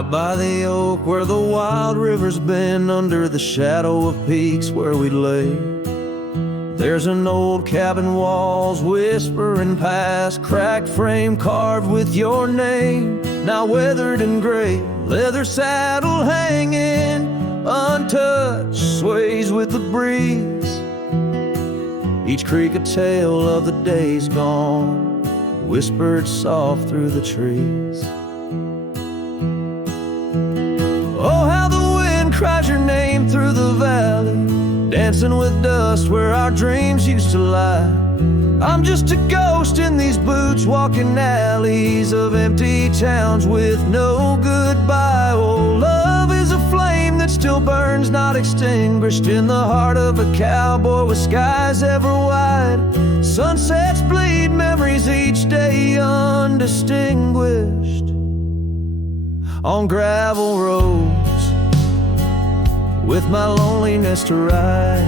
Out by the oak where the wild rivers bend, under the shadow of peaks where we lay, there's an old cabin, walls whispering past, cracked frame carved with your name, now weathered and gray, leather saddle hanging untouched, sways with the breeze. Each creak a tale of the days gone, whispered soft through the trees. Oh, how the wind cries your name through the valley, dancing with dust where our dreams used to lie. I'm just a ghost in these boots, walking alleys of empty towns with no goodbye. Oh, love is a flame that still burns, not extinguished, in the heart of a cowboy with skies ever wide. Sunsets bleed memories each day undistinguished, on gravel roads with my loneliness to ride.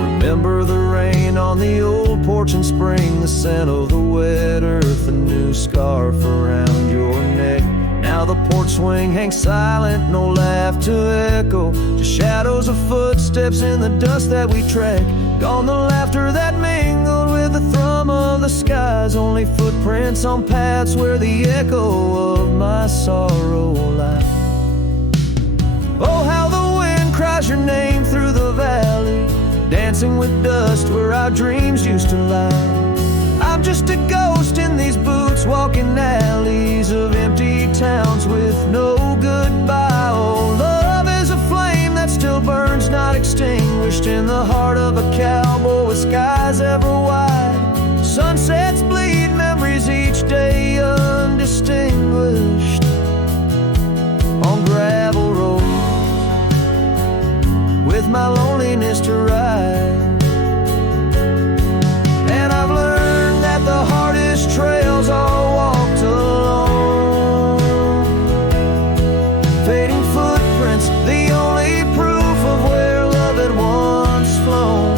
Remember the rain on the old porch in spring, the scent of the wet earth, a new scarf around your neck. Now the porch swing hangs silent, no laugh to echo, just shadows of footsteps in the dust that we trek. Gone the laughter that mingled with the thrum of the skies, only footprints on paths where the echo of my sorrow lies. Oh, how the wind cries your name through the valley, dancing with dust where our dreams used to lie. I'm just a ghost in these boots, walking alleys of empty towns with no goodbye. Oh, love is a flame that still burns, not extinguished, in the heart of a cowboy with skies ever wide. Sunsets bleed memories each day undistinguished, on gravel roads with my loneliness to ride. And I've learned that the hardest trails are walked alone, fading footprints, the only proof of where love had once flown.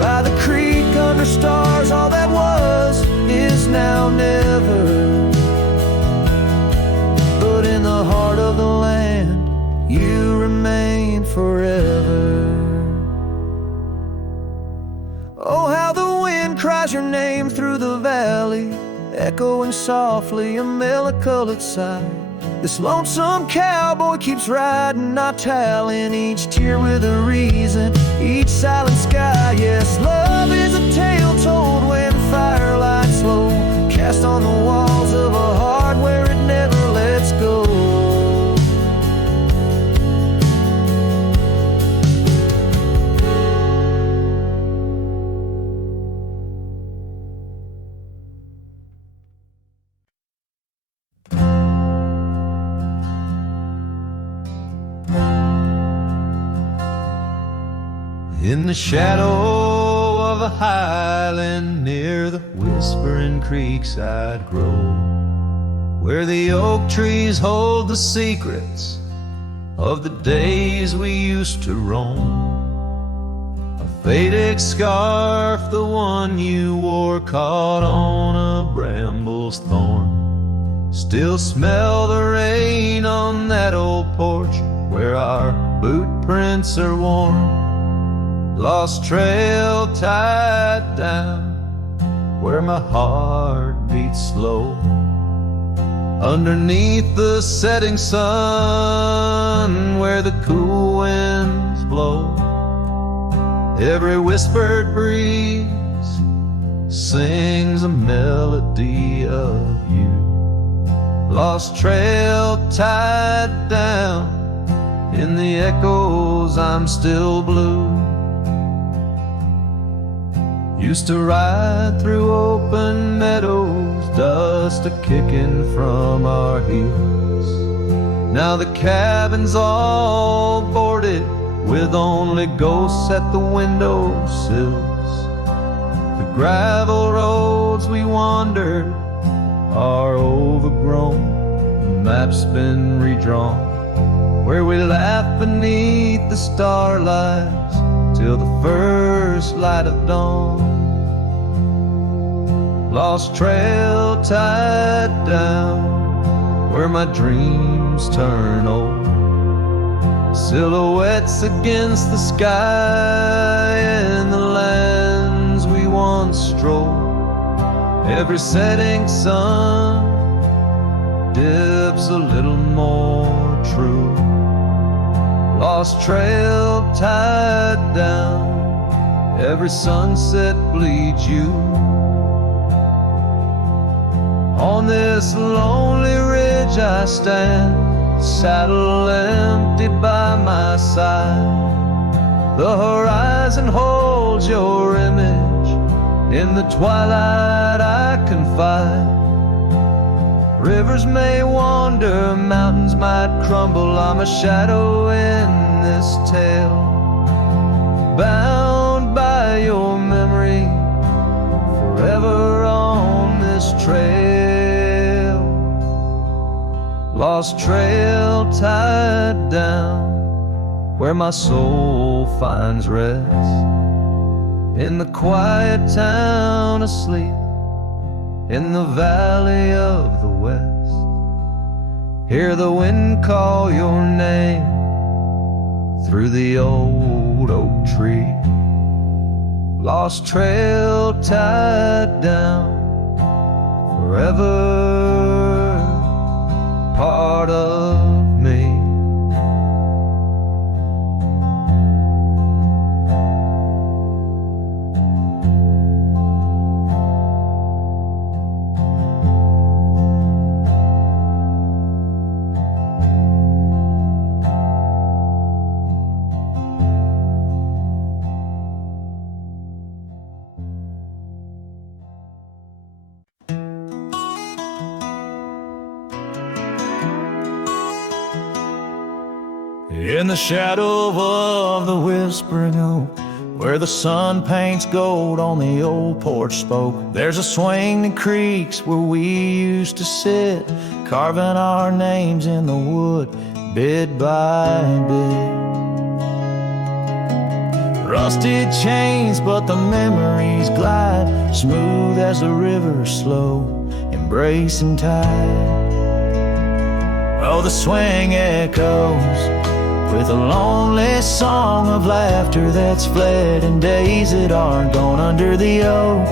By the creek under stars, all that was is now never, but in the heart of the land you remain forever. Oh, how the wind cries your name through the valley, echoing softly a melody sigh. This lonesome cowboy keeps riding, not tallying each tear with a reason, each silent sky. Yes, love is a tale told when firelight slow, cast on the walls of a heart where it never lets go. In the shadow of a highland near the whispering creekside grove, where the oak trees hold the secrets of the days we used to roam, a faded scarf, the one you wore, caught on a bramble's thorn, still smell the rain on that old porch where our boot prints are worn. Lost trail tied down where my heart beats slow, underneath the setting sun where the cool winds blow. Every whispered breeze sings a melody of you. Lost trail tied down, in the echoes I'm still blue. Used to ride through open meadows, dust a-kicking from our heels. Now the cabin's all boarded, with only ghosts at the windowsills. The gravel roads we wandered are overgrown, the map's been redrawn, where we laugh beneath the starlights till the first light of dawn. Lost trail tied down where my dreams turn old. Silhouettes against the sky and the lands we once strolled. Every setting sun dips a little more true. Lost trail tied down, every sunset bleeds you. On this lonely ridge I stand, saddle empty by my side. The horizon holds your image, in the twilight I confide. Rivers may wander, mountains might crumble, I'm a shadow in this tale, bound by your memory, forever on this trail. Lost trail tied down, where my soul finds rest, in the quiet town asleep, in the valley of the west. Hear the wind call your name through the old oak tree. Lost trail tied down, forever part of me. In the shadow of the whispering oak, where the sun paints gold on the old porch spoke, there's a swing that creaks where we used to sit, carving our names in the wood, bit by bit. Rusted chains, but the memories glide, smooth as the river, slow, embracing tide. Oh, the swing echoes with a lonely song of laughter that's fled, and days that aren't gone under the oak,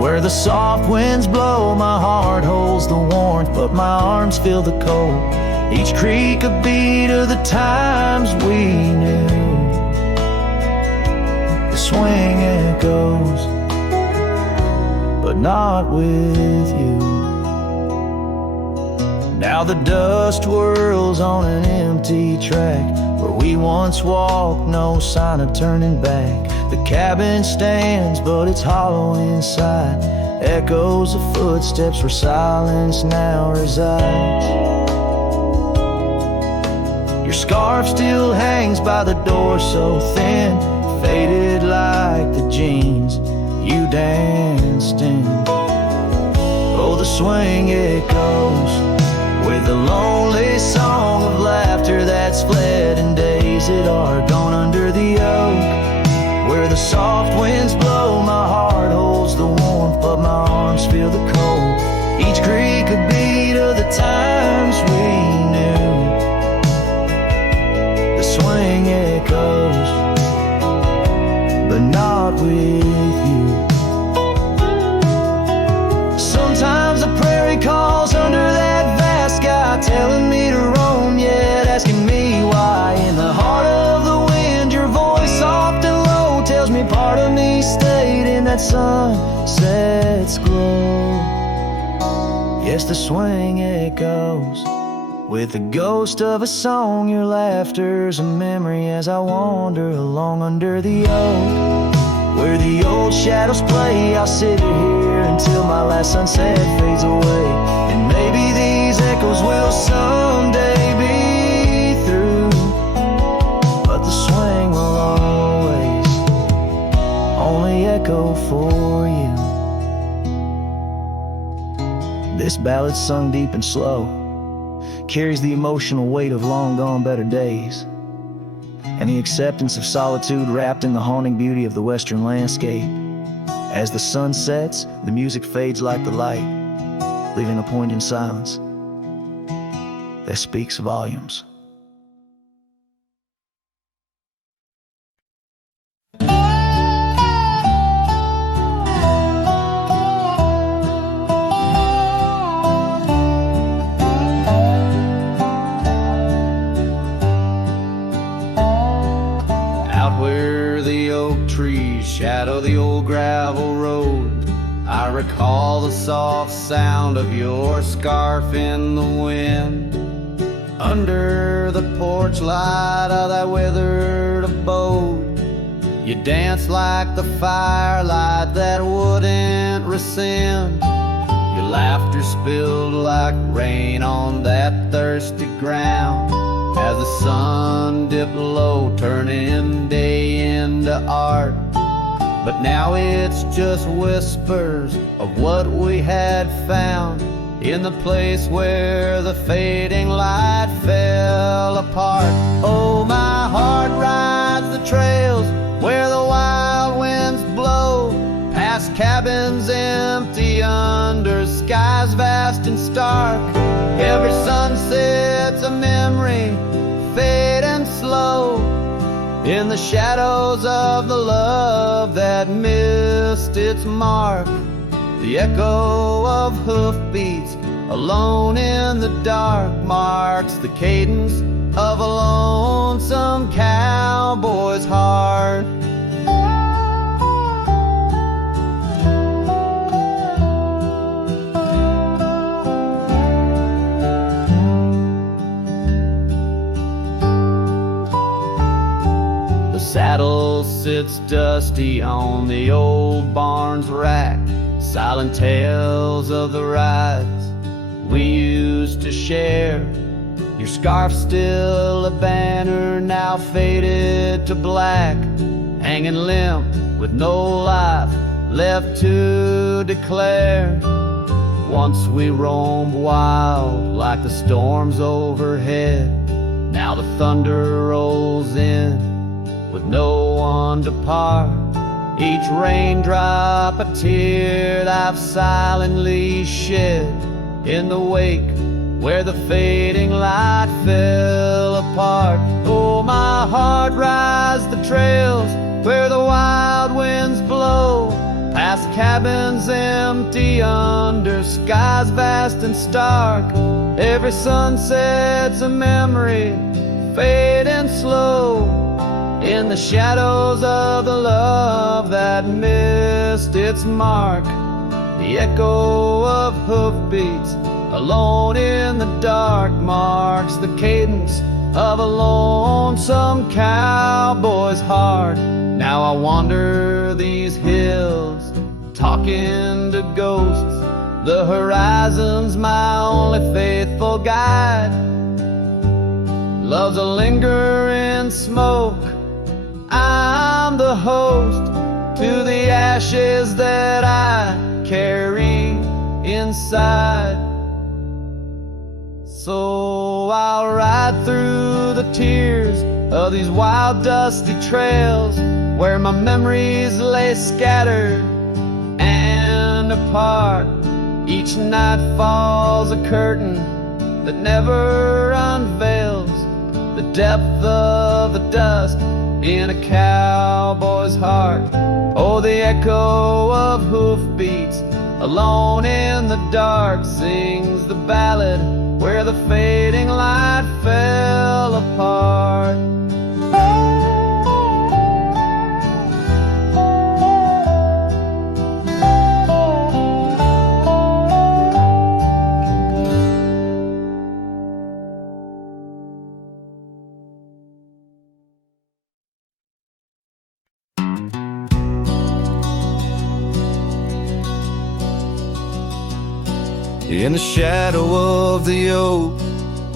where the soft winds blow. My heart holds the warmth, but my arms feel the cold. Each creak a beat of the times we knew. The swing echoes, but not with you. Now the dust whirls on an empty track, where we once walked, no sign of turning back. The cabin stands, but it's hollow inside, echoes of footsteps where silence now resides. Your scarf still hangs by the door, so thin, faded like the jeans you danced in. Oh, the swing echoes with a lonely song of laughter that's fled, and days that are gone under the oak, where the soft winds blow. My heart holds the warmth, but my arms feel the cold. Each creak a beat of the times we knew. The swing echoes, but not with you. Sometimes the prairie calls under that sky, telling me to roam, yet asking me why. In the heart of the wind, your voice soft and low tells me part of me stayed in that sunset's glow. Yes, the swing echoes with the ghost of a song. Your laughter's a memory as I wander along under the oak, where the old shadows play. I'll sit here until my last sunset fades away, and maybe these echoes will someday be through, but the swing will always only echo for you. This ballad's sung deep and slow, carries the emotional weight of long gone better days, and the acceptance of solitude wrapped in the haunting beauty of the western landscape. As the sun sets, the music fades like the light, leaving a poignant silence that speaks volumes. Shadow the old gravel road, I recall the soft sound of your scarf in the wind. Under the porch light of that withered abode, you danced like the firelight that wouldn't rescind. Your laughter spilled like rain on that thirsty ground, as the sun dipped low, turning day into art. But now it's just whispers of what we had found in the place where the fading light fell apart. Oh, my heart rides the trails where the wild winds blow, past cabins empty under skies vast and stark. Every sunset's a memory, fading slow, in the shadows of the love that missed its mark. The echo of hoofbeats alone in the dark marks the cadence of a lonesome cowboy's heart. Saddle sits dusty on the old barn's rack, silent tales of the rides we used to share. Your scarf still a banner, now faded to black, hanging limp with no life left to declare. Once we roamed wild like the storms overhead, now the thunder rolls in with no one to part. Each raindrop a tear that I've silently shed in the wake where the fading light fell apart. Oh, my heart rides the trails where the wild winds blow, past cabins empty under skies vast and stark. Every sunset's a memory, fading slow, in the shadows of the love that missed its mark. The echo of hoofbeats alone in the dark marks the cadence of a lonesome cowboy's heart. Now I wander these hills, talking to ghosts. The horizon's my only faithful guide. Love's a lingering smoke, I'm the host to the ashes that I carry inside. So I'll ride through the tears of these wild dusty trails where my memories lay scattered and apart. Each night falls a curtain that never unveils the depth of the dust in a cowboy's heart. Oh, the echo of hoofbeats alone in the dark sings the ballad where the fading light fell apart. In the shadow of the oak,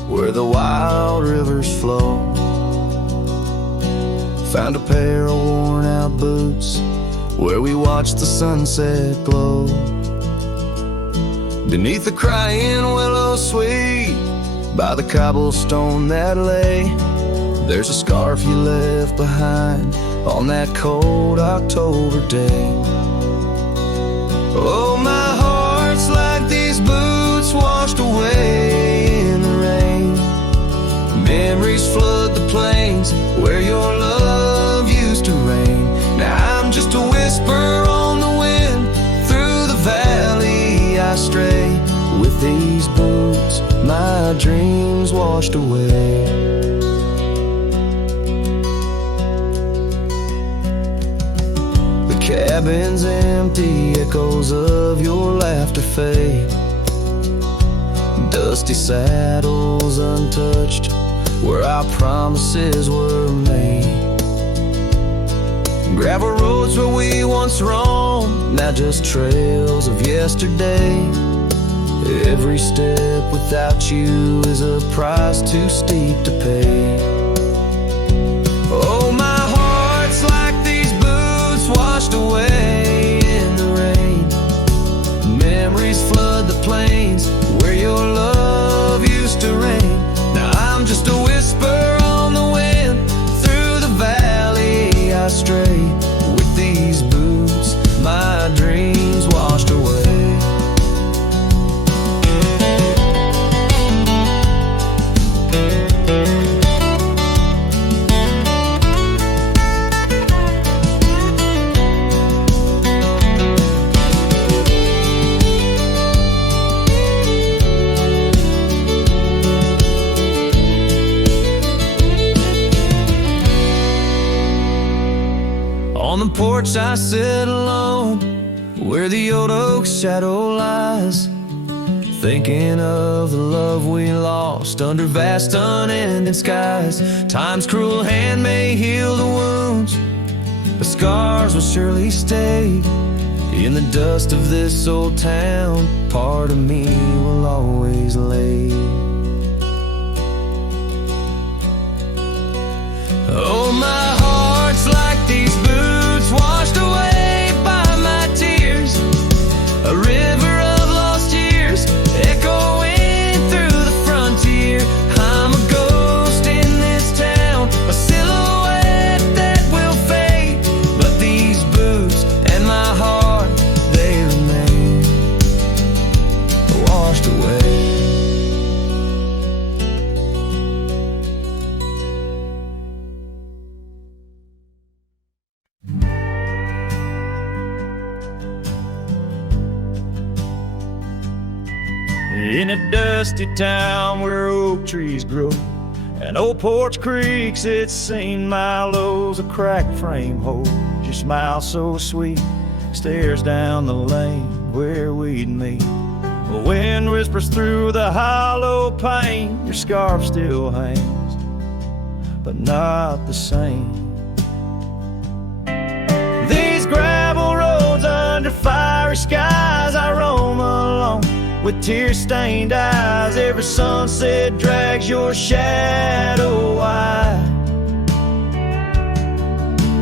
where the wild rivers flow, found a pair of worn out boots, where we watched the sunset glow. Beneath the crying willow sweet, by the cobblestone that lay, there's a scarf you left behind on that cold October day. Oh, my heart's like these boots washed away in the rain. Memories flood the plains where your love used to reign. Now I'm just a whisper on the wind, through the valley I stray. With these boots, my dreams washed away. The cabin's empty, echoes of your laughter fade. Dusty saddles untouched, where our promises were made. Gravel roads where we once roamed, now just trails of yesterday. Every step without you is a price too steep to pay. Oh, my heart's like these boots washed away in the rain. Memories flood the plains where your love used to reign. Now I'm just a whisper on the wind, through the valley I stray. With these boots, my dreams washed away. On the porch I sit alone, where the old oak shadow lies, thinking of the love we lost under vast unending skies. Time's cruel hand may heal the wounds, but scars will surely stay. In the dust of this old town, part of me will always lay. Oh, my heart's like these boots washed away by my tears. A river of lost years echoing through the frontier. I'm a ghost in this town, a silhouette that will fade. But these boots and my heart, they remain washed away. In a dusty town where oak trees grow and old porch creaks, it's seen my lows. A cracked frame holds your smile so sweet, stares down the lane where we'd meet. The wind whispers through the hollow pane, your scarf still hangs, but not the same. These gravel roads under fiery skies, I roam alone with tear-stained eyes. Every sunset drags your shadow wide.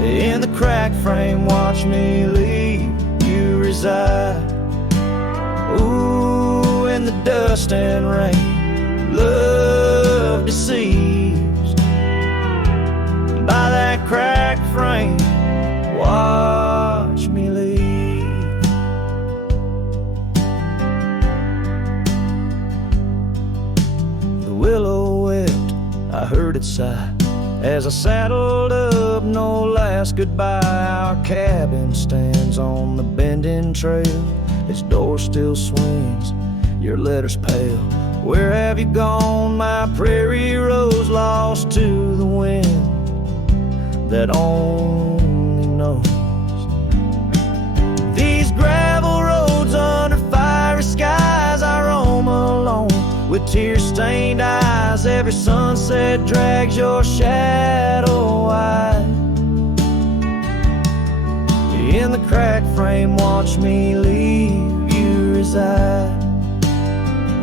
In the cracked frame, watch me leave, you reside. Ooh, in the dust and rain, love deceives. By that cracked frame, watch me leave. Willow wept, I heard it sigh as I saddled up, no last goodbye. Our cabin stands on the bending trail, its door still swings, your letters pale. Where have you gone, my prairie rose, lost to the wind that only knows? These gravel roads under fiery skies, I roam alone with tear-stained eyes. Every sunset drags your shadow wide. In the cracked frame, watch me leave, you reside.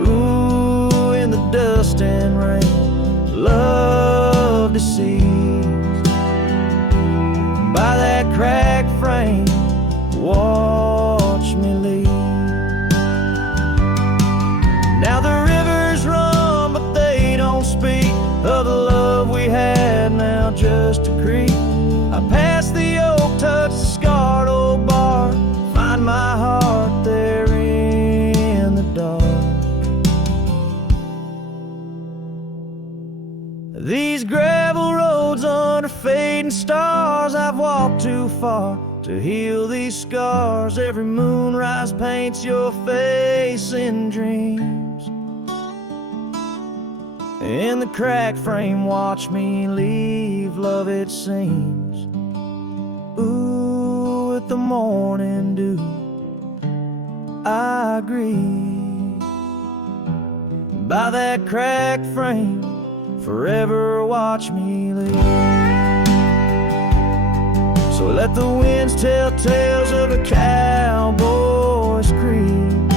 Ooh, in the dust and rain, love deceives. By that cracked frame, watch me leave. Now the rivers run, but they don't speak of the love we had, now just a creek. I pass the oak, touch the scarred old bar, find my heart scars, I've walked too far to heal these scars. Every moonrise paints your face in dreams. In the cracked frame, watch me leave, love it seems. Ooh, with the morning dew, I agree. By that cracked frame, forever watch me leave. So let the winds tell tales of a cowboy's creed.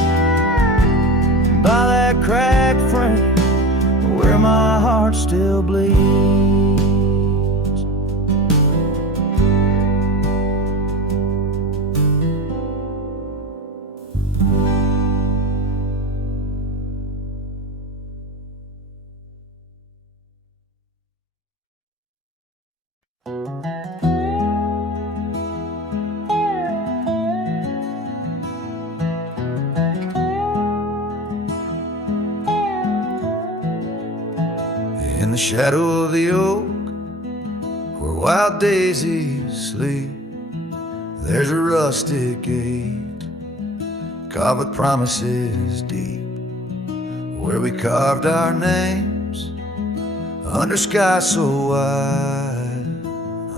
By that cracked frame, where my heart still bleeds. In the shadow of the oak, where wild daisies sleep, there's a rustic gate, carved with promises deep, where we carved our names under sky so wide.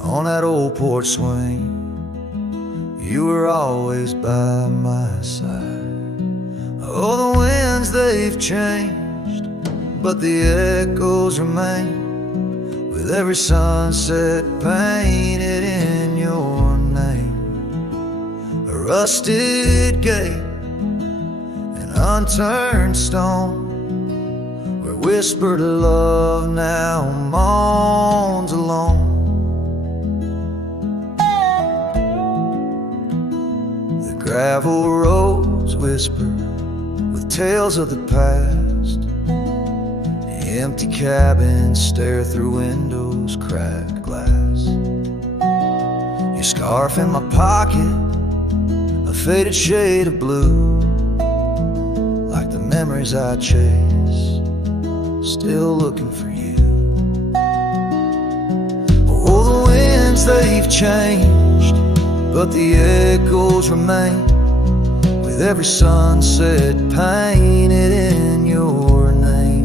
On that old porch swing, you were always by my side. Oh, the winds, they've changed, but the echoes remain, with every sunset painted in your name. A rusted gate, an unturned stone, where whispered love now moans alone. The gravel roads whisper with tales of the past. Empty cabins stare through windows, cracked glass. Your scarf in my pocket, a faded shade of blue, like the memories I chase, still looking for you. Oh, the winds, they've changed, but the echoes remain, with every sunset painted in your name.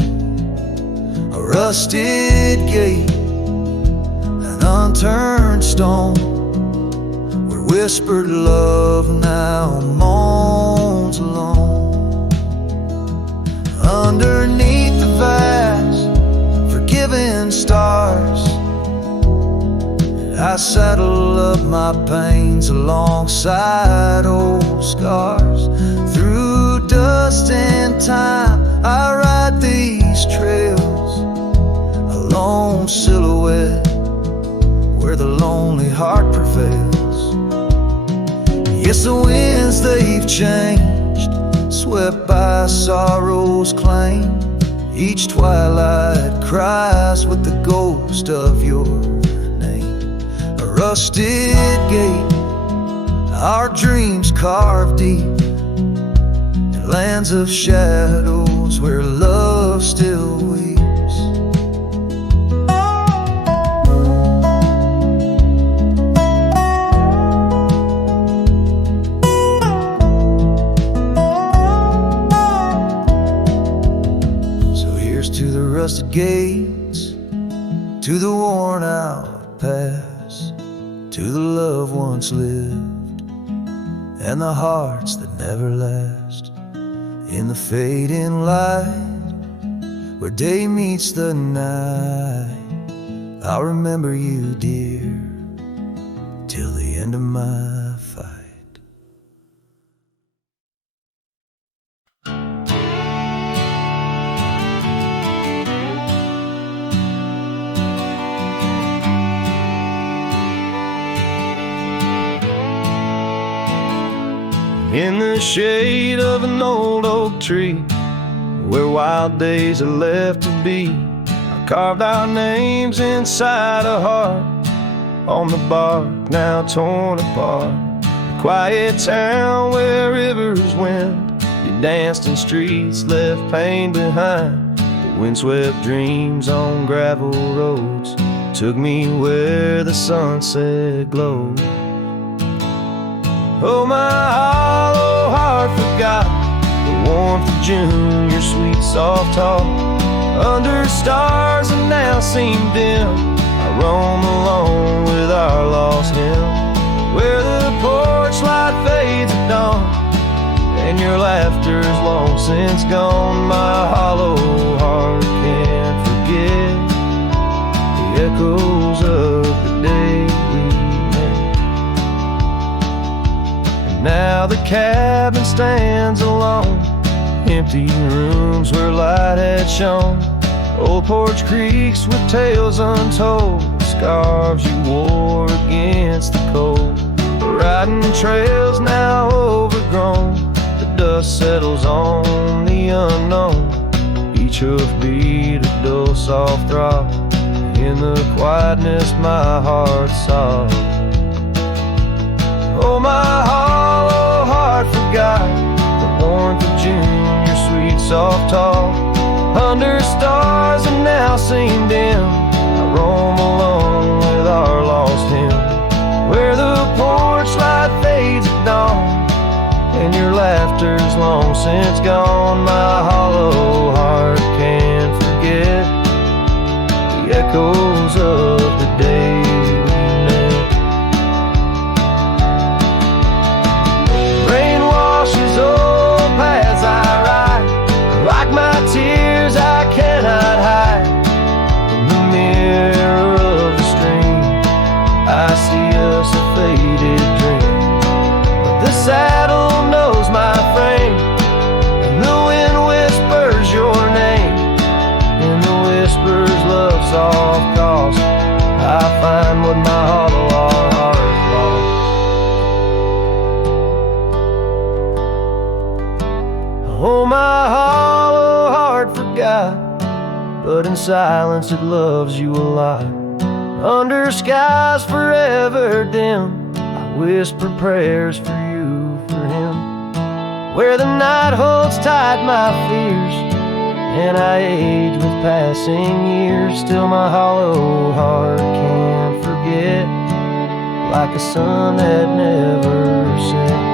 A rusted gate, an unturned stone, where whispered love now moans alone. Underneath the vast, forgiving stars, I saddle up my pains alongside old scars. Through dust and time, I ride these trails, a lone silhouette where the lonely heart prevails. Yes, the winds, they've changed, swept by sorrow's claim. Each twilight cries with the ghost of your name. A rusted gate, our dreams carved deep, in lands of shadows where love still weeps. So here's to the rusted gates, to the worn out past, to the love once lived, and the hearts that never last. In the fading light, where day meets the night, I'll remember you, dear, till the end of my fight. In the shade of an old oak tree, where wild days are left to be, I carved our names inside a heart, on the bark now torn apart. A quiet town where rivers wend, you danced in streets left pain behind, but windswept dreams on gravel roads took me where the sunset glowed. Oh, my hollow heart forgot the warmth of June, your sweet soft talk. Under stars that now seem dim, I roam alone with our lost hymn, where the porch light fades at dawn, and your laughter's long since gone. My hollow heart can't forget the echoes of the day we met. And now the cabin stands alone, empty rooms where light had shone, old porch creaks with tales untold, scarves you wore against the cold, riding trails now overgrown, the dust settles on the unknown, each hoofbeat a dull soft throb, in the quietness my heart sobs. Oh, my hollow heart forgot the warmth of June, your sweet soft talk. Under stars that now seem dim, I roam alone with our lost hymn, where the porch light fades at dawn, and your laughter's long since gone. My hollow heart can't forget the echoes of the day we met. Rain washes old paths I ride, like my tears I cannot hide. In the mirror of the stream, I see us a faded dream, but the saddle knows my frame, and the wind whispers your name, and the whispers love soft calls. I find what my hollow heart lost. Oh, my hollow heart forgot, but in silence it loves you a lot. Under skies forever dim, I whisper prayers for you, for him, where the night holds tight my fears, and I age with passing years. Still my hollow heart can't forget, like a sun that never sets.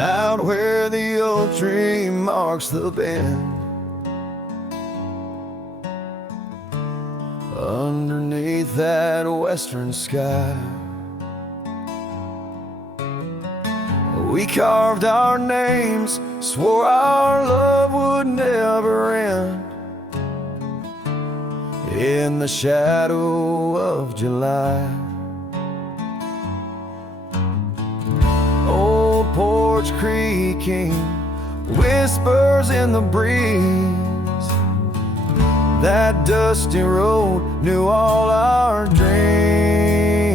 Out where the old tree marks the bend, underneath that western sky, we carved our names, swore our love would never end. In the shadow of July, old porch creaking, whispers in the breeze, that dusty road knew all our dreams.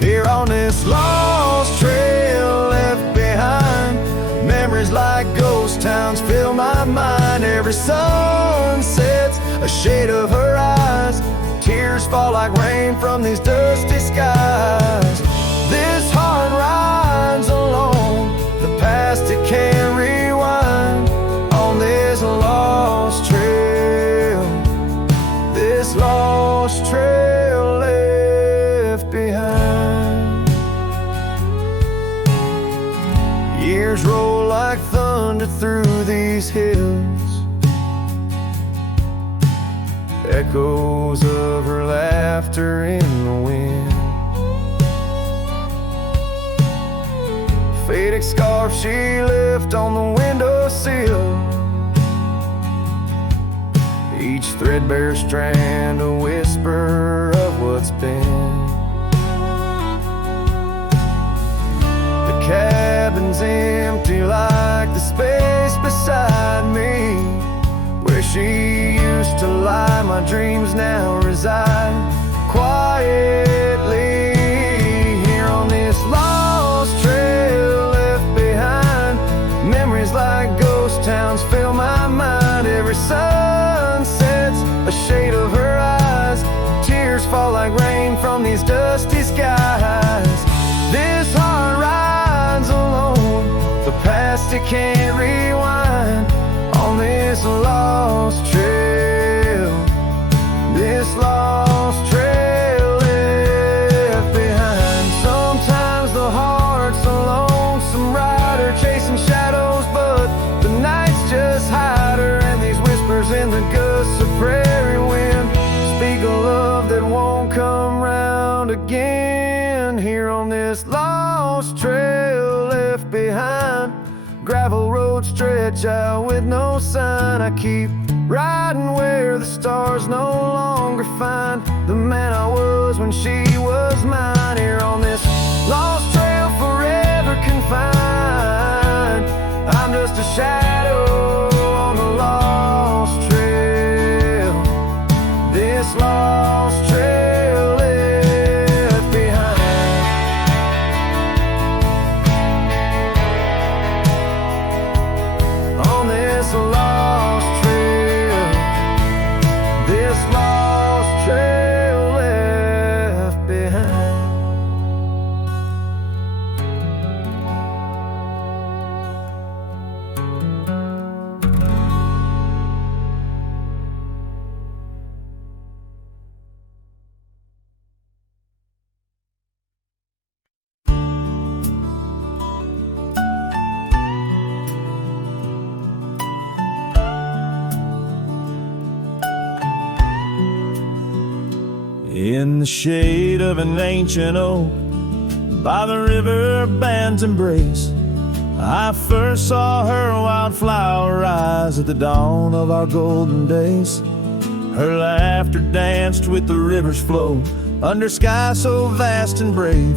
Here on this lost trail left behind, memories like ghost towns fill my mind. Every sun sets a shade of her eyes, tears fall like rain from these dusty skies. This heart rides alone, the past it can't rewind. On this lost trail, this lost trail left behind. Years roll like thunder through these hills, echoes of her laughter in the wind. Faded scarf she left on the windowsill, each threadbare strand a whisper of what's been. The cabin's empty like the space beside me, where she used to lie. My dreams now reside quietly here on this lost trail left behind. Memories like ghost towns fill my mind. Every sun sets a shade of her eyes. Tears fall like rain from these dusty skies. This heart rides alone, the past it can't rewind. On this lost trail, this lost trail left behind. Sometimes the heart's a lonesome rider chasing shadows, but the nights just hide her. And these whispers in the gusts of prairie wind speak a love that won't come round again. Here on this lost trail left behind, gravel roads stretch out with no sign. I keep riding where the stars no longer find the man I was when she was mine. Here on this lost trail forever confined, I'm just a shadow on the lost trail. This lost trail left behind. On this lost trail, this lost trail left behind. In the shade of an ancient oak, by the river band's embrace, I first saw her wildflower rise at the dawn of our golden days. Her laughter danced with the river's flow, under skies so vast and brave.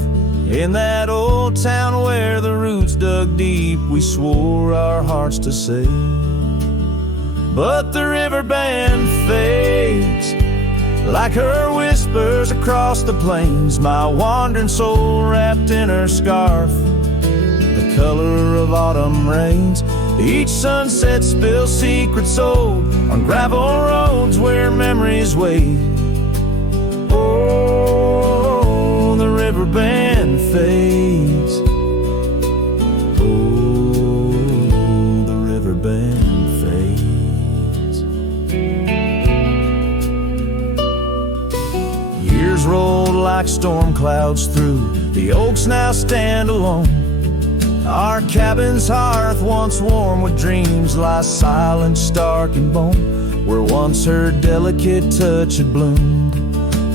In that old town where the roots dug deep, we swore our hearts to save. But the river band fades, like her whispers across the plains. My wandering soul wrapped in her scarf, the color of autumn rains. Each sunset spills secrets sold on gravel roads where memories wait. Oh, the river band fades. Oh, the river band fades. Years rolled like storm clouds through, the oaks now stand alone. Our cabin's hearth, once warm with dreams, lies silent, stark and bone. Where once her delicate touch had bloomed,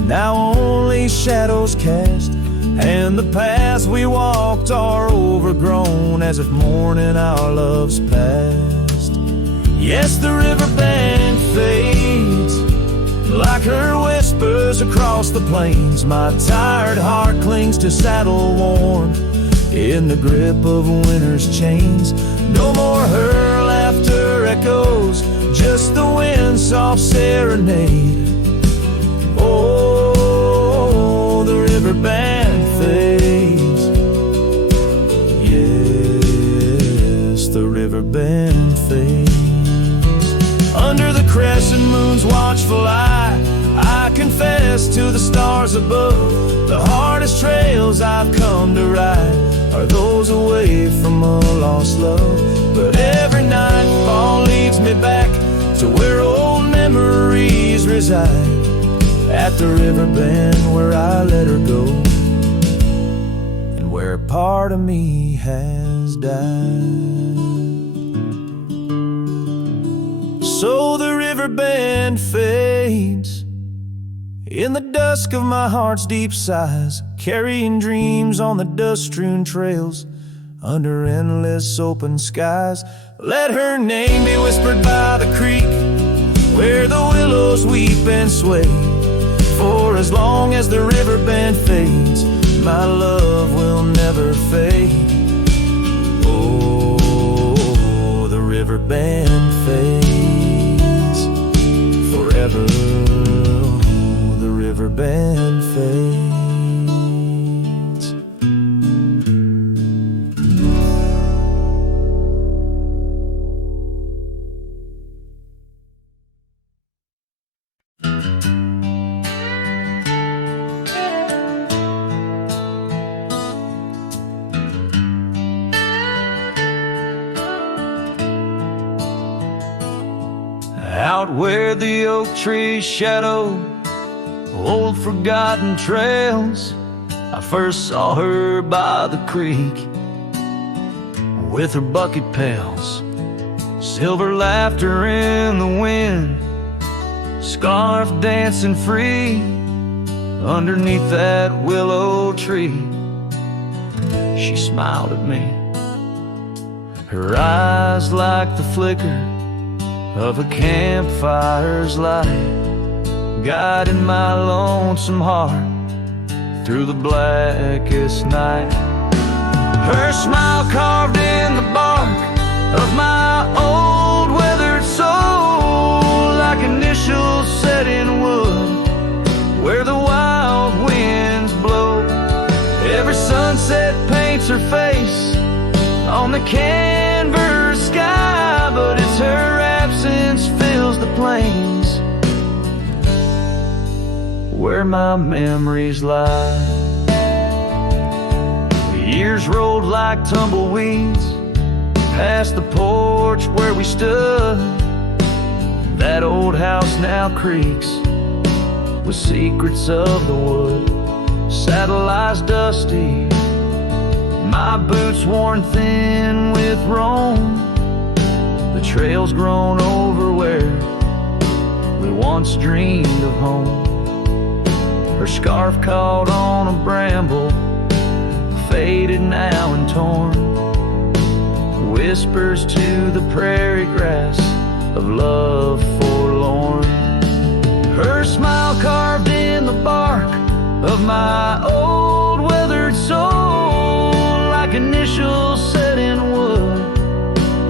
now only shadows cast, and the paths we walked are overgrown, as if mourning our love's past. Yes, the river band fades, like her whispers across the plains. My tired heart clings to saddle worn, in the grip of winter's chains. No more her laughter echoes, just the wind's soft serenade. Oh, the river band fades. Yes, the river band fades. Under the crescent moon's watchful eye, I confess to the stars above, the hardest trails I've come to ride are those away from a lost love. But every nightfall leads me back to where old memories reside, at the river bend where I let her go, and where a part of me has died. So the river bend fades in the dusk of my heart's deep sighs, carrying dreams on the dust-strewn trails under endless open skies. Let her name be whispered by the creek, where the willows weep and sway. For as long as the river bend fades, my love will never fade. Oh, the river bend fades forever. The river river bend fades. Out where the oak trees shadow old forgotten trails, I first saw her by the creek with her bucket pails. Silver laughter in the wind, scarf dancing free underneath that willow tree. She smiled at me, her eyes like the flicker of a campfire's light, guiding my lonesome heart through the blackest night. Her smile carved in the bark of my old weathered soul, like initials set in wood where the wild winds blow. Every sunset paints her face on the canvas sky, but it's her absence fills the plains where my memories lie. The years rolled like tumbleweeds past the porch where we stood. That old house now creaks with secrets of the wood. Saddle eyes dusty, my boots worn thin with Rome. The trail's grown over where we once dreamed of home. Her scarf caught on a bramble, faded now and torn, whispers to the prairie grass of love forlorn. Her smile carved in the bark of my old weathered soul, like initials set in wood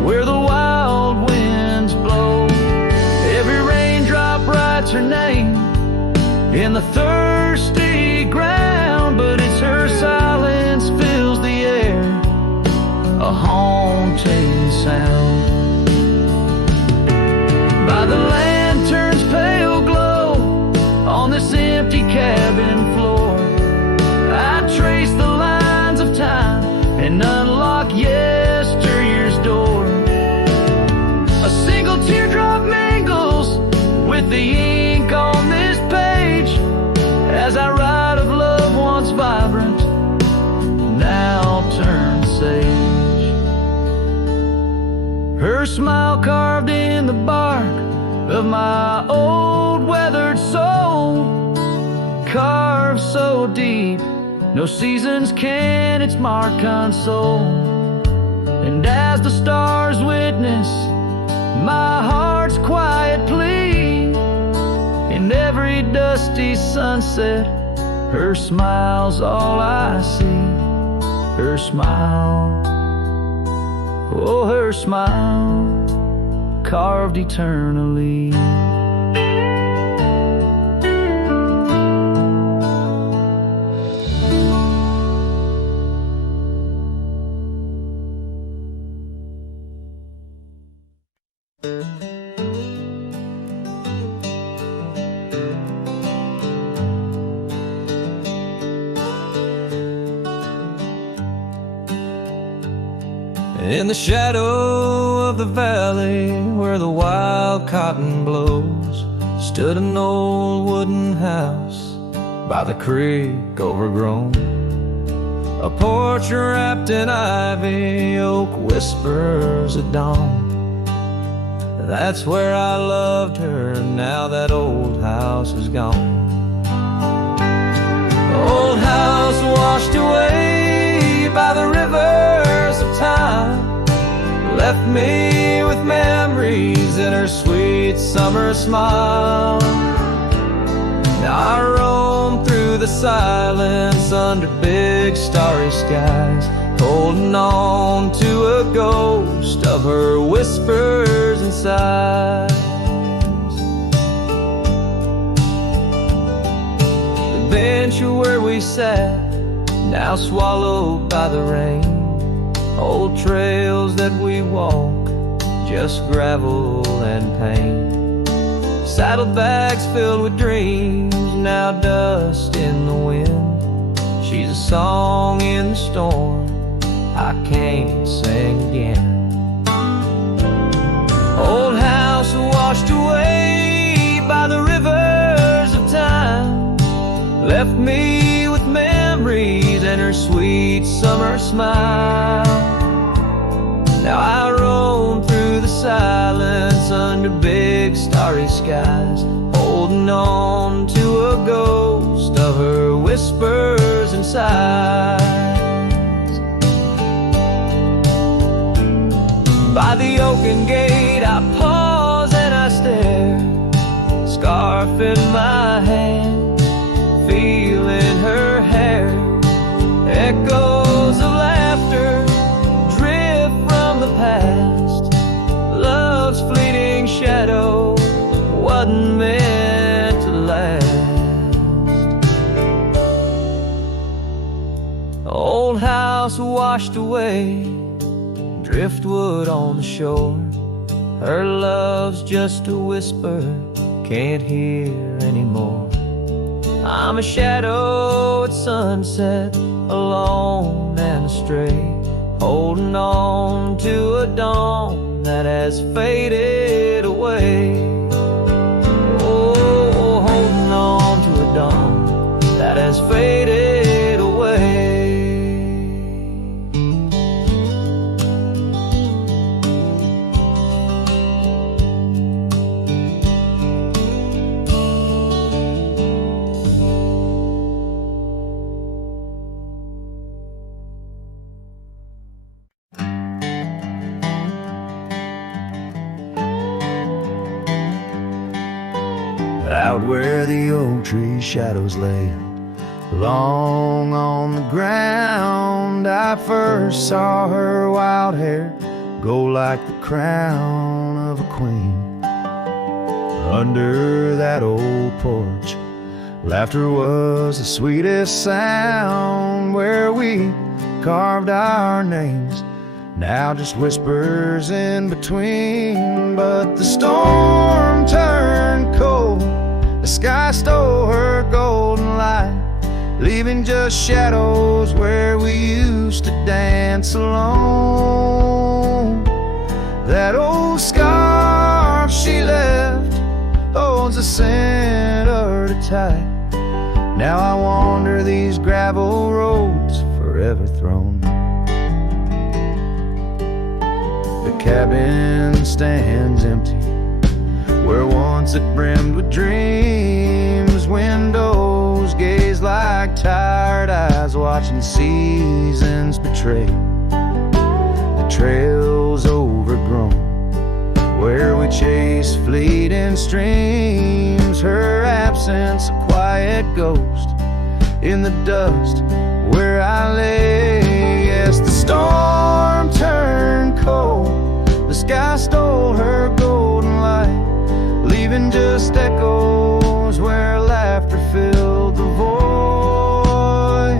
where the wild winds blow. Every raindrop writes her name in the thirsty ground, but it's her silence fills the air, a haunting sound. By the lantern's pale glow on this empty cabin floor, I trace the lines of time and unlock yesteryear's door. A single teardrop mingles with the ink on this page as I write of love once vibrant, now turned sage. Her smile carved in the bark of my old weathered soul, carved so deep no seasons can its mark console. And as the stars witness my heart's quiet plea, in every dusty sunset, her smile's all I see. Her smile, oh her smile, carved eternally. In the shadow of the valley where the wild cotton blows, stood an old wooden house by the creek overgrown. A porch wrapped in ivy, oak whispers at dawn. That's where I loved her, now that old house is gone. Old house washed away by the rivers of time, left me with memories in her sweet summer smile. Now I roam through the silence under big starry skies, holding on to a ghost of her whispers and sighs. bench where we sat, now swallowed by the rain. Old trails that we walk, just gravel and pain. Saddlebags filled with dreams, now dust in the wind. She's a song in the storm, I can't sing again. Old house washed away by the rivers of time, left me with memories and her sweet summer smile. Now I roam through the silence under big starry skies, holding on to a ghost of her whispers and sighs. By the oaken gate I pause and I stare, scarf in my hand, feeling her hair. Echoes of laughter drift from the past. Love's fleeting shadow wasn't meant to last. Old house washed away, driftwood on the shore. Her love's just a whisper, can't hear anymore. I'm a shadow at sunset, alone and astray, holding on to a dawn that has faded away. Oh, holding on to a dawn that has faded away. Out where the oak tree shadows lay, long on the ground, I first saw her wild hair go like the crown of a queen. Under that old porch, laughter was the sweetest sound, where we carved our names, now just whispers in between. But the storm turned cold, the sky stole her golden light, leaving just shadows where we used to dance alone. That old scarf she left holds a scent of her tight. Now I wander these gravel roads forever thrown. The cabin stands empty where once it brimmed with dreams. Windows gaze like tired eyes watching seasons betray. The trail's overgrown where we chase fleeting streams. Her absence a quiet ghost in the dust where I lay. Yes, the storm turned cold, the sky stole her golden light, leaving just echoes where laughter filled the void.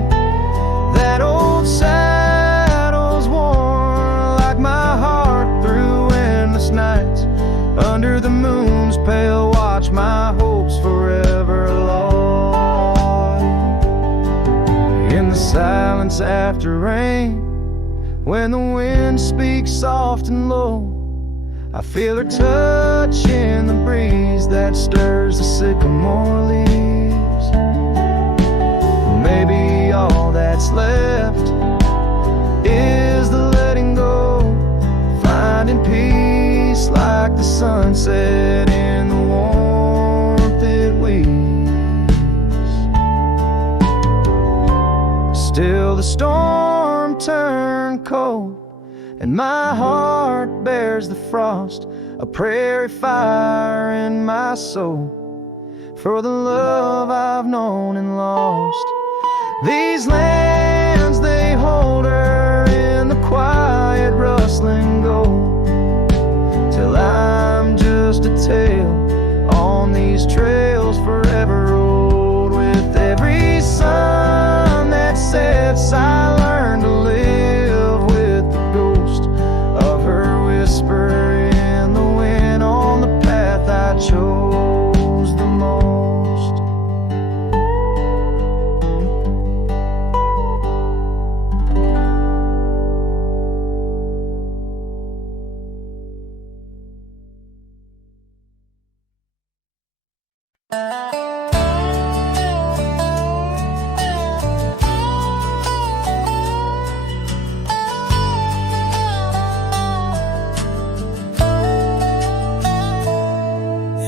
That old saddle's worn like my heart through endless nights. Under the moon's pale watch, my hopes forever lost. In the silence after rain, when the wind speaks soft and low, I feel her touch in the breeze that stirs the sycamore leaves. Maybe all that's left is the letting go, finding peace like the sunset in the warmth it weaves. Still the storm turned cold, and my heart bears the frost, a prairie fire in my soul, for the love I've known and lost. These lands, they hold her in the quiet rustling gold, till I'm just a tale on these trails forever old. With every regrets. I learned to live with the ghost of her whisper in the wind on the path I chose the most.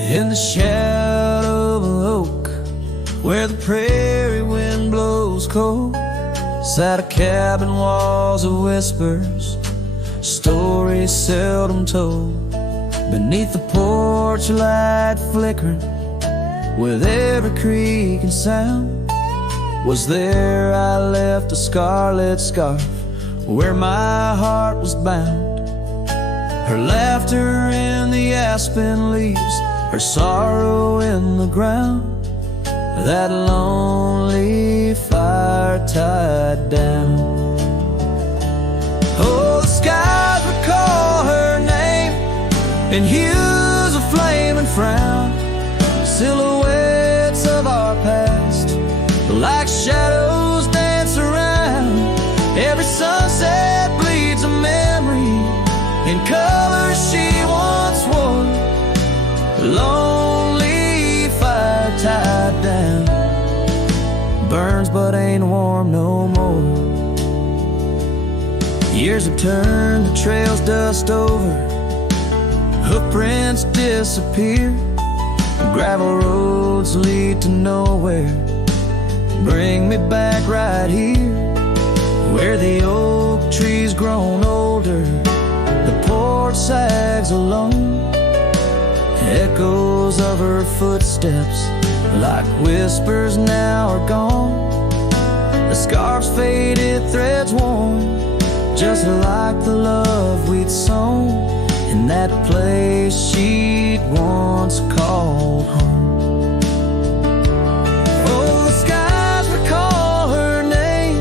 In the shadow of an oak, where the prairie wind blows cold, sat a cabin, walls of whispers, stories seldom told. Beneath the porch light flickering, with every creak and sound, was there I left a scarlet scarf where my heart was bound. Her laughter in the aspen leaves, her sorrow in the ground, that lonely fire tied down. Oh, the skies recall her name in hues of flame and frown, silhouettes of our past, like shadows dance around. Every sunset bleeds a memory in colors she once wore. Lonely fire tied down, burns but ain't warm no more. Years have turned the trails dust over, hoofprints disappear, gravel roads lead to nowhere. Bring me back right here, where the oak tree's grown older, the porch sags alone. Echoes of her footsteps, like whispers, now are gone. The scarf's faded, threads worn, just like the love we'd sown in that place she'd once called home. Oh, the skies recall her name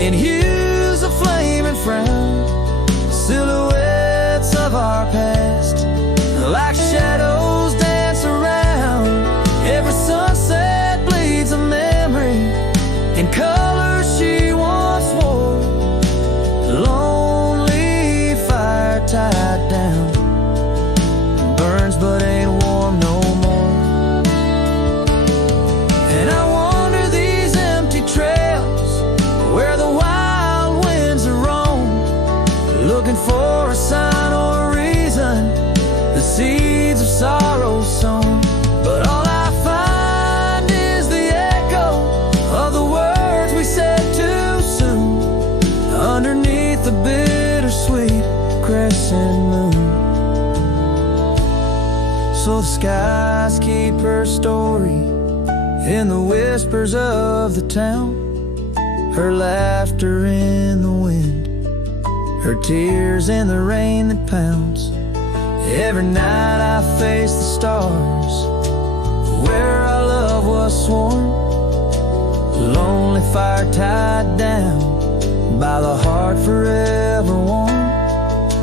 in hues of flame and frown, silhouettes of our past, like shadows dance around. Every sunset bleeds a memory in colors she once wore. Lonely fire tied down, burns but ain't warm no more. And I wander these empty trails where the wild winds are roam, looking for a sign or a reason, the seeds of sorrow sown. But all I find is the echo of the words we said too soon, underneath the bittersweet crescent moon. So the skies keep her story in the whispers of the town, her laughter in the wind, her tears in the rain that pounds. Every night I face the stars, where our love was sworn. Lonely fire tied down by the heart forever warm.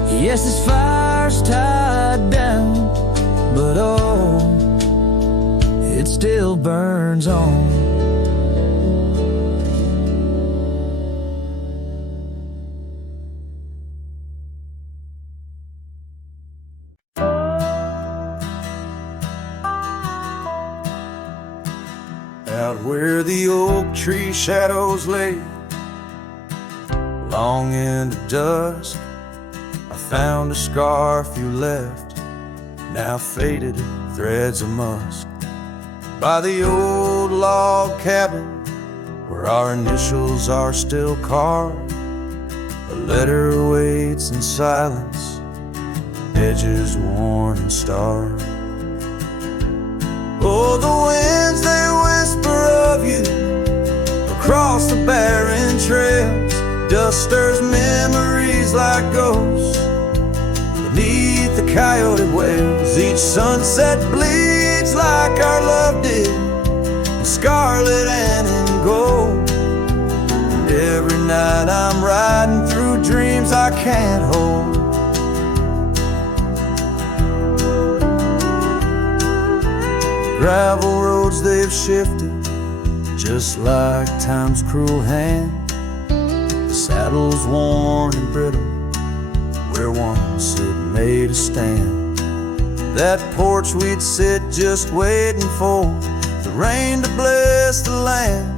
Yes, this fire's tied down, but oh, it still burns on. Out where the oak tree shadows lay, long into dusk, I found a scarf you left, now faded threads of musk, by the old log cabin where our initials are still carved. A letter waits in silence, edges worn and starred. Oh, the winds, they whisper of you across the barren trails. Dust stirs memories like ghosts beneath the coyote wails. Each sunset bleeds like our love did, in scarlet and in gold. And every night I'm riding through dreams I can't hold. Gravel roads, they've shifted just like time's cruel hand. The saddle's worn and brittle where once it made a stand. That porch we'd sit just waiting for the rain to bless the land.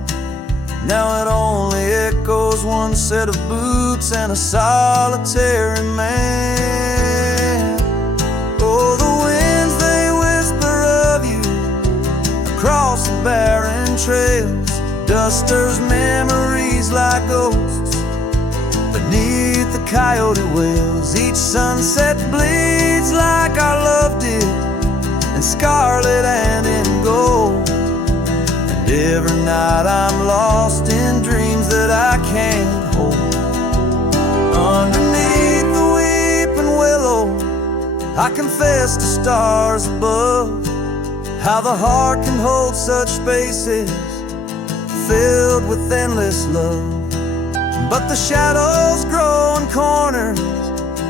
Now it only echoes one set of boots and a solitary man. Oh, the winds, they whisper of you across the barren trails. Dusters memories like ghosts beneath the coyote wails. Each sunset bleeds like our love did, in scarlet and in gold. And every night I'm lost in dreams that I can't hold. Underneath the weeping willow, I confess to stars above how the heart can hold such spaces filled with endless love. But the shadows grow in corners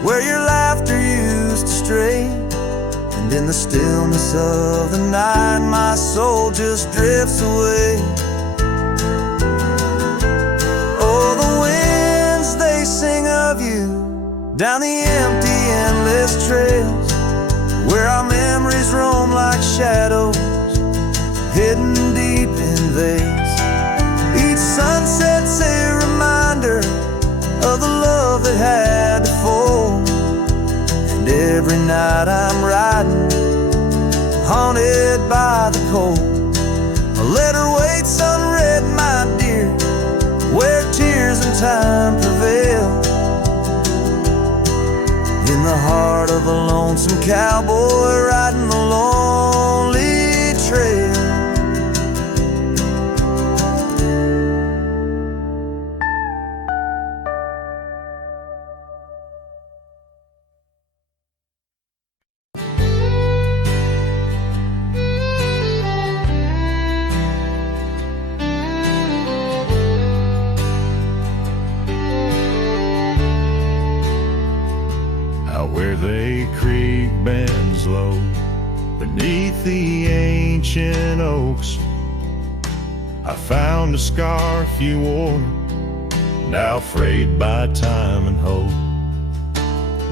where your laughter used to stray, and in the stillness of the night my soul just drifts away. Oh, the winds, they sing of you down the empty, endless trails where our memories roam like shadows hidden deep in veils. Each sunset's a reminder of the love that had to fall. And every night I'm riding, haunted by the cold. A letter waits unread, my dear, where tears and time prevail. In the heart of a lonesome cowboy riding the lonely trail. Where they creek bends low beneath the ancient oaks, I found a scarf you wore, now frayed by time and hope.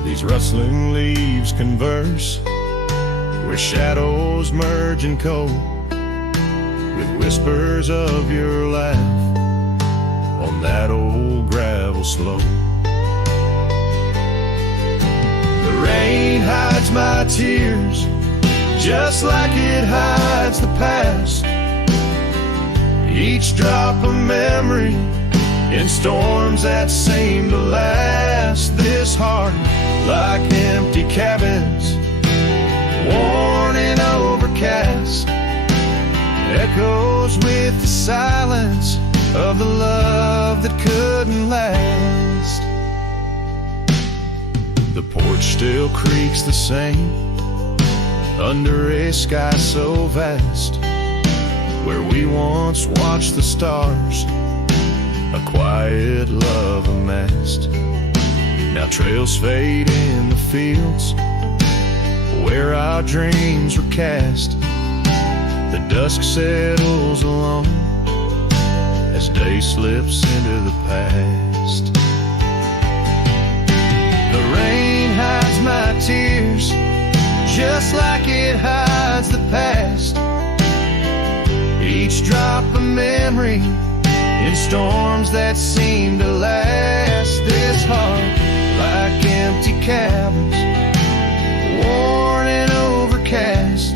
These rustling leaves converse where shadows merge and cope, with whispers of your laugh on that old gravel slope. The rain hides my tears just like it hides the past. Each drop a memory in storms that seem to last. This heart, like empty cabins, worn and overcast, echoes with the silence of the love that couldn't last. The porch still creaks the same under a sky so vast, where we once watched the stars, a quiet love amassed. Now trails fade in the fields where our dreams were cast. The dusk settles alone as day slips into the past. The rain hides my tears just like it hides the past. Each drop a memory in storms that seem to last. This heart, like empty cabins, worn and overcast,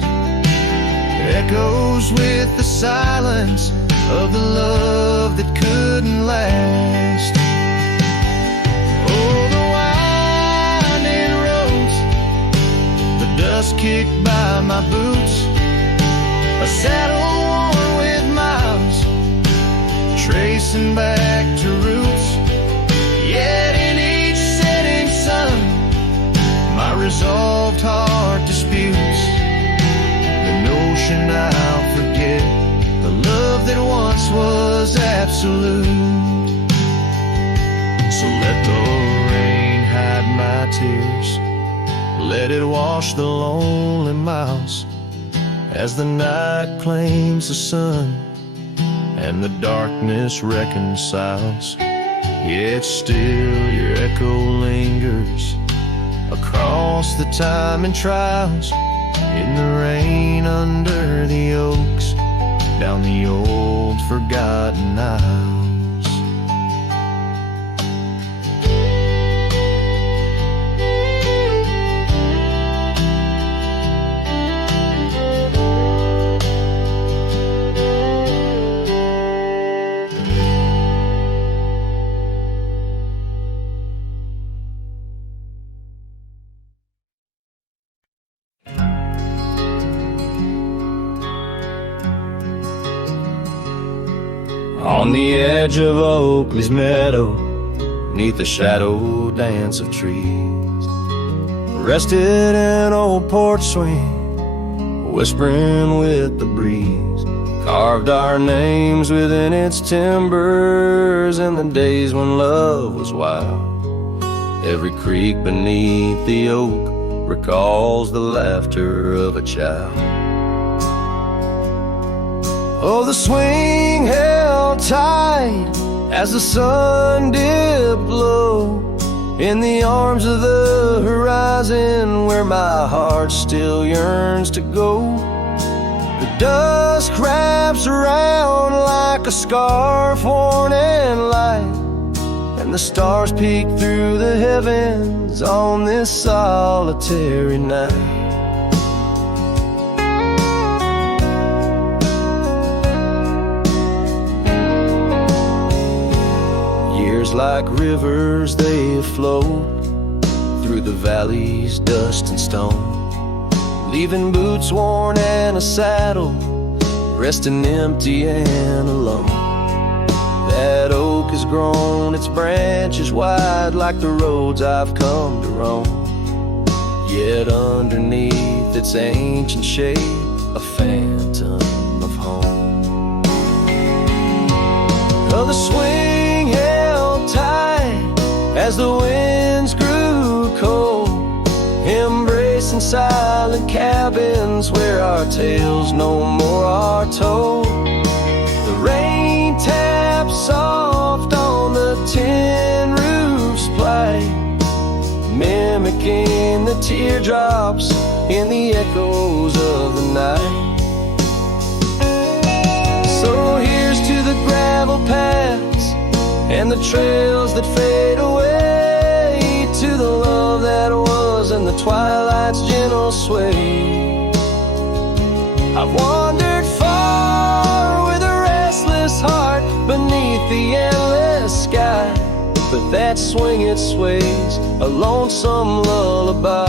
echoes with the silence of the love that couldn't last. Oh, the winding roads, the dust kicked by my boots, a saddle worn with miles, tracing back to roots. Yet in each setting sun, my resolved heart disputes the notion I'll forget the love that once was absolute. tears. Let it wash the lonely miles as the night claims the sun and the darkness reconciles. Yet still your echo lingers across the time and trials, in the rain under the oaks, down the old forgotten aisles. On the edge of Oakley's meadow, neath the shadow dance of trees, rested an old porch swing, whispering with the breeze. Carved our names within its timbers in the days when love was wild. Every creak beneath the oak recalls the laughter of a child. Oh, the swing held tight as the sun dipped low in the arms of the horizon, where my heart still yearns to go. The dusk wraps around like a scarf worn in light, and the stars peek through the heavens on this solitary night. Like rivers they flow through the valleys, dust and stone, leaving boots worn and a saddle, resting empty and alone. That oak has grown its branches wide like the roads I've come to roam, yet underneath its ancient shade a phantom of home. Oh, the swing held tight as the winds grew cold, embracing silent cabins where our tales no more are told. The rain taps soft on the tin roof's plight, mimicking the teardrops in the echoes of the night. So here's to the gravel paths and the trails that fade away, to the love that was and the twilight's gentle sway. I've wandered far with a restless heart beneath the endless sky, but that swing it sways a lonesome lullaby.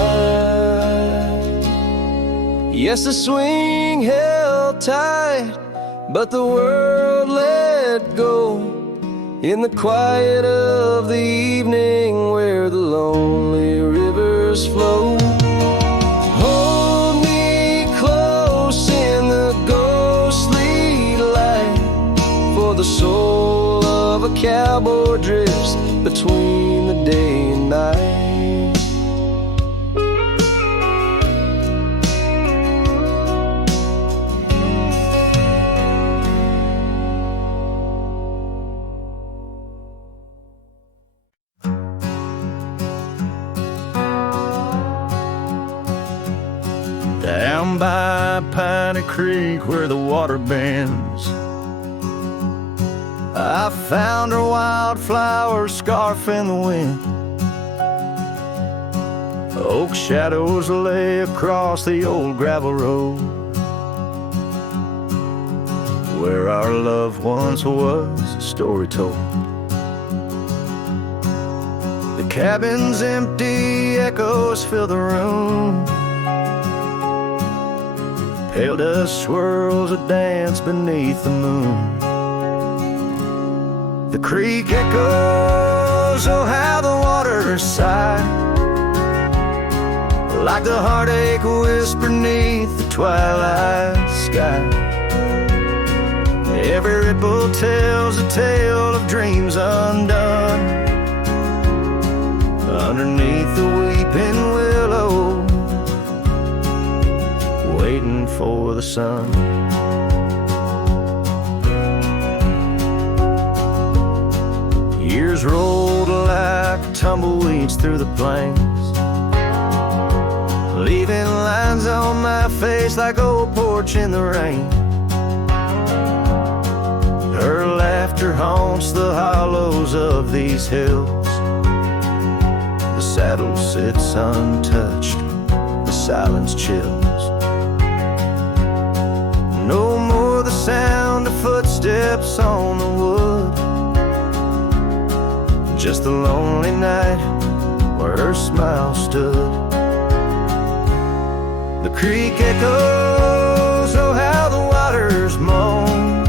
Yes, the swing held tight, but the world let go in the quiet of the evening where the lonely rivers flow. Hold me close in the ghostly light, for the soul of a cowboy drifts between the day and night. Down by Piney Creek where the water bends, I found her wildflower scarf in the wind. Oak shadows lay across the old gravel road where our love once was a story told. The cabin's empty, echoes fill the room. Pale dust swirls a dance beneath the moon. The creek echoes, oh how the water sigh, like the heartache whisper beneath the twilight sky. Every ripple tells a tale of dreams undone. Underneath the wheel weeping willow, waiting for the sun. Years rolled like tumbleweeds through the plains, leaving lines on my face like old porch in the rain. Her laughter haunts the hollows of these hills. The saddle sits untouched, the silence chills. No more the sound of footsteps on the wood, just a lonely night where her smile stood. The creek echoes, oh how the waters moan,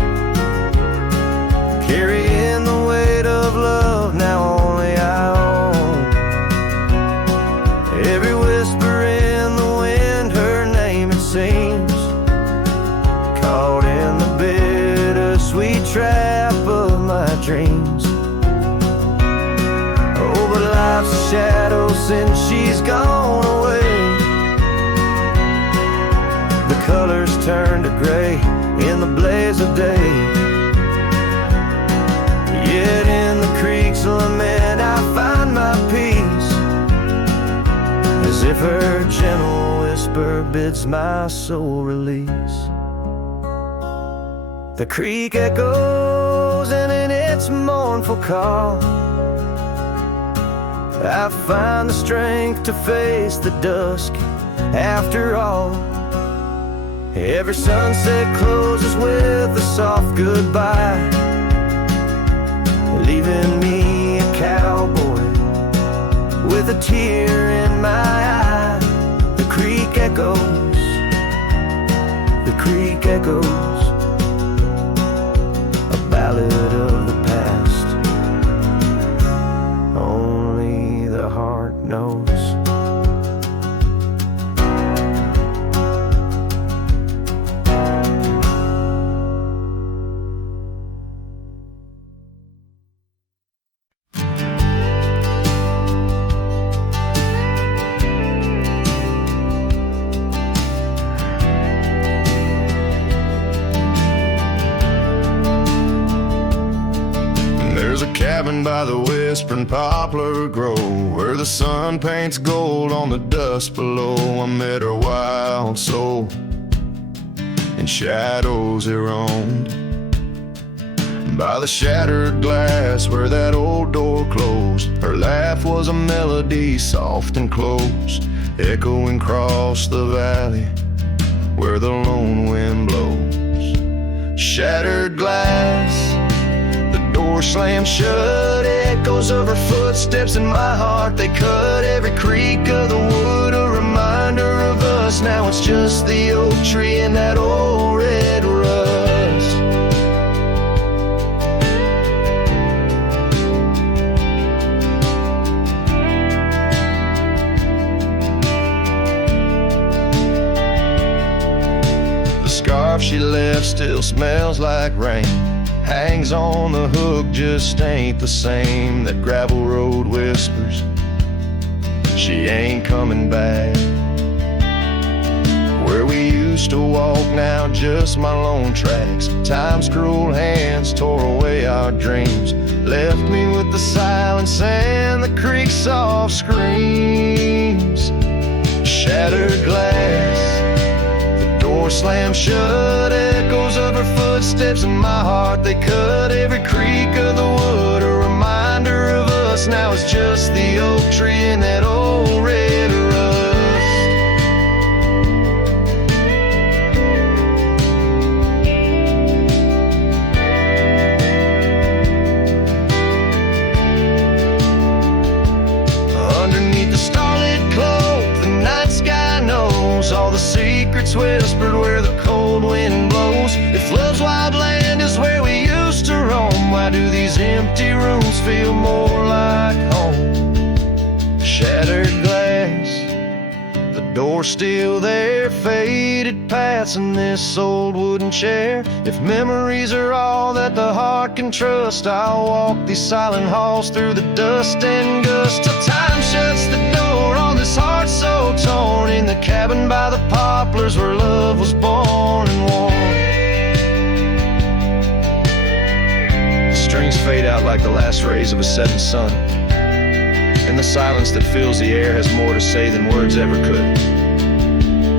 carrying the weight of love now only I own. Every whisper in the wind, her name it seems, caught in the bittersweet trap of my dreams. Oh, but life's a shadow since she's gone away. The colors turn to gray in the blaze of day. Yet in the creek's lament I find my peace, as if her gentle whisper bids my soul release. The creek echoes, and in its mournful call I find the strength to face the dusk after all. Every sunset closes with a soft goodbye, leaving me a cowboy with a tear in my eye. The creek echoes, the creek echoes, a ballad of the past only the heart knows. By the whispering poplar grove, where the sun paints gold on the dust below. I met her wild soul in shadows it roamed. By the shattered glass where that old door closed, her laugh was a melody soft and close, echoing across the valley where the lone wind blows. Shattered glass, door slammed shut, echoes of her footsteps in my heart. They cut every creak of the wood, a reminder of us. Now it's just the oak tree and that old red rust. The scarf she left still smells like rain, hangs on the hook, just ain't the same. That gravel road whispers she ain't coming back. Where we used to walk, now just my lone tracks. Time's cruel hands tore away our dreams, left me with the silence and the creek's soft screams. Shattered glass, door slammed shut, echoes of her footsteps in my heart. They cut every creak of the wood, a reminder of us. Now it's just the oak tree and that old red rust. Underneath the starlit cloak, the night sky knows all the secrets whispered where the cold wind blows. If love's wild land is where we used to roam, why do these empty rooms feel more like home? Shattered glass, the door still there, faded paths in this old wooden chair. If memories are all that the heart can trust, I'll walk these silent halls through the dust and gust till time shuts the door on this so torn in the cabin by the poplars where love was born and worn. The strings fade out like the last rays of a setting sun, and the silence that fills the air has more to say than words ever could.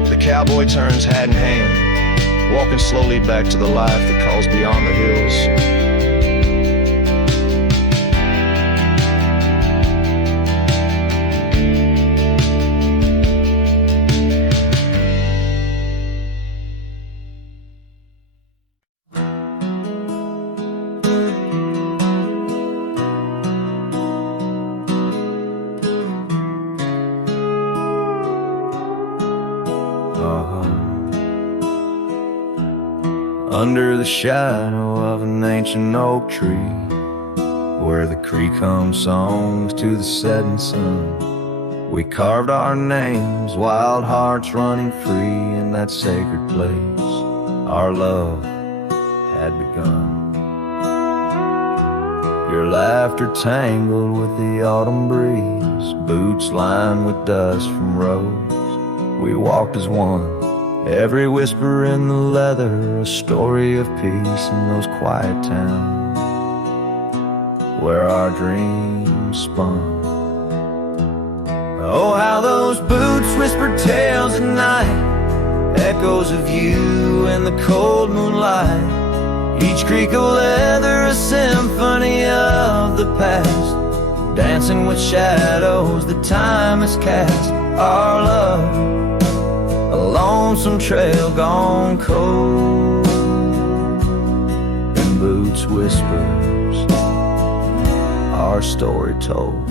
The cowboy turns hat in hand, walking slowly back to the life that calls beyond the hills. Under the shadow of an ancient oak tree, where the creek hums songs to the setting sun, we carved our names, wild hearts running free in that sacred place. Our love had begun. Your laughter tangled with the autumn breeze, boots lined with dust from roads. We walked as one, every whisper in the leather, a story of peace in those quiet towns where our dreams spun. Oh, how those boots whispered tales at night, echoes of you in the cold moonlight. Each creak of leather a symphony of the past, dancing with shadows that time has cast. Our love, a lonesome trail gone cold, and boots whispers, our story told.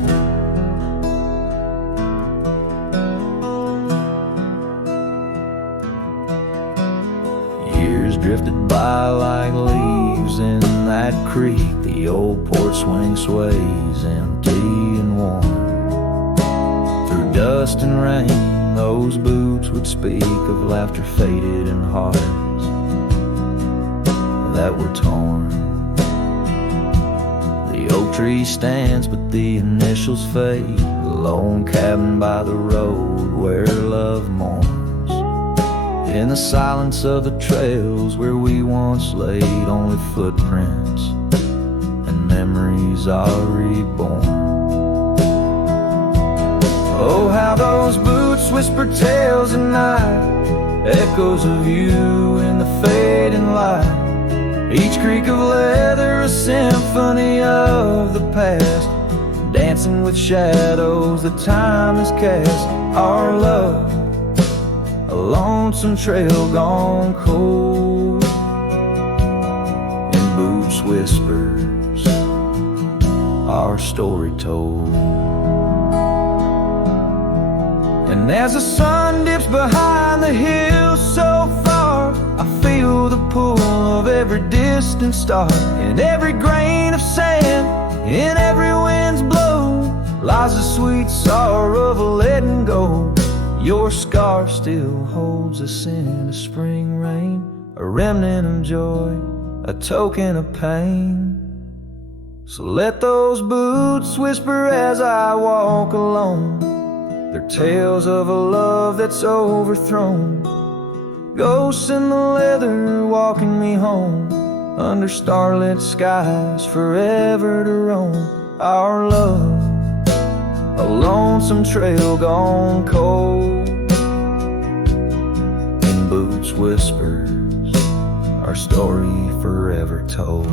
Years drifted by like leaves in that creek. The old porch swing sways empty and warm. Through dust and rain, those boots would speak of laughter faded and hearts that were torn. The oak tree stands but the initials fade, the lone cabin by the road where love mourns. In the silence of the trails where we once laid, only footprints and memories are reborn. Oh, how those boots whisper tales at night, echoes of you in the fading light. Each creak of leather a symphony of the past, dancing with shadows that time has cast. Our love, a lonesome trail gone cold, and boots whispers, our story told. And as the sun dips behind the hills so far, I feel the pull of every distant star. In every grain of sand, in every wind's blow, lies the sweet sorrow of letting go. Your scarf still holds us in a spring rain, a remnant of joy, a token of pain. So let those boots whisper as I walk alone, they're tales of a love that's overthrown. Ghosts in the leather walking me home, under starlit skies forever to roam. Our love, a lonesome trail gone cold, and boots whispers, our story forever told.